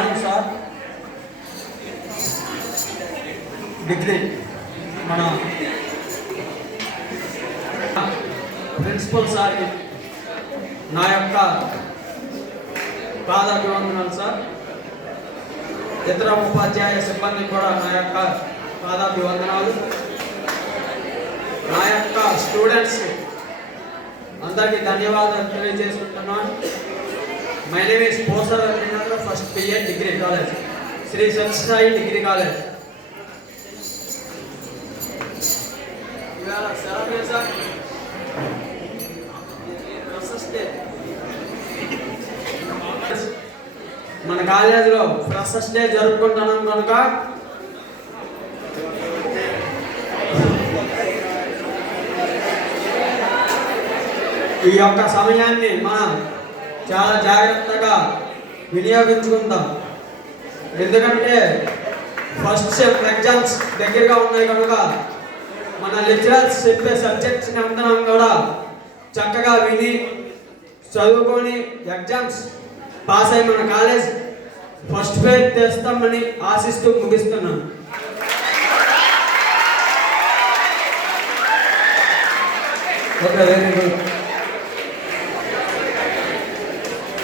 Morning sir. Degree మన principal సార్కి నా యొక్క పాదాభివందనాలు సార్. ఇతర ఉపాధ్యాయ సిబ్బంది కూడా నా యొక్క పాదాభివందనాలు. నా యొక్క స్టూడెంట్స్ అందరికీ ధన్యవాదాలు తెలియజేసుకుంటున్నాను. My name is Posar Ravindra, first BA degree college, Shri Sathya Sai degree college. ఇవాళ సెలవు సార్. మన కాలేజీలో ఫ్రెషర్స్ డే జరుపుకుంటున్నాం కనుక ఈ యొక్క సమయాన్ని మనం చాలా జాగ్రత్తగా వినియోగించుకుందాం. ఎందుకంటే ఫస్ట్ సెమ్ ఎగ్జామ్స్ దగ్గరగా ఉన్నాయి కనుక మన లెక్చరర్స్ చెప్పే సబ్జెక్ట్స్ని అందరం కూడా చక్కగా విని చదువుకొని ఎగ్జామ్స్ పాస్ అయి మన కాలేజ్ ఫస్ట్ పేజ్ తెస్తామని ఆశిస్తూ ముగిస్తున్నాను. Okay, very good.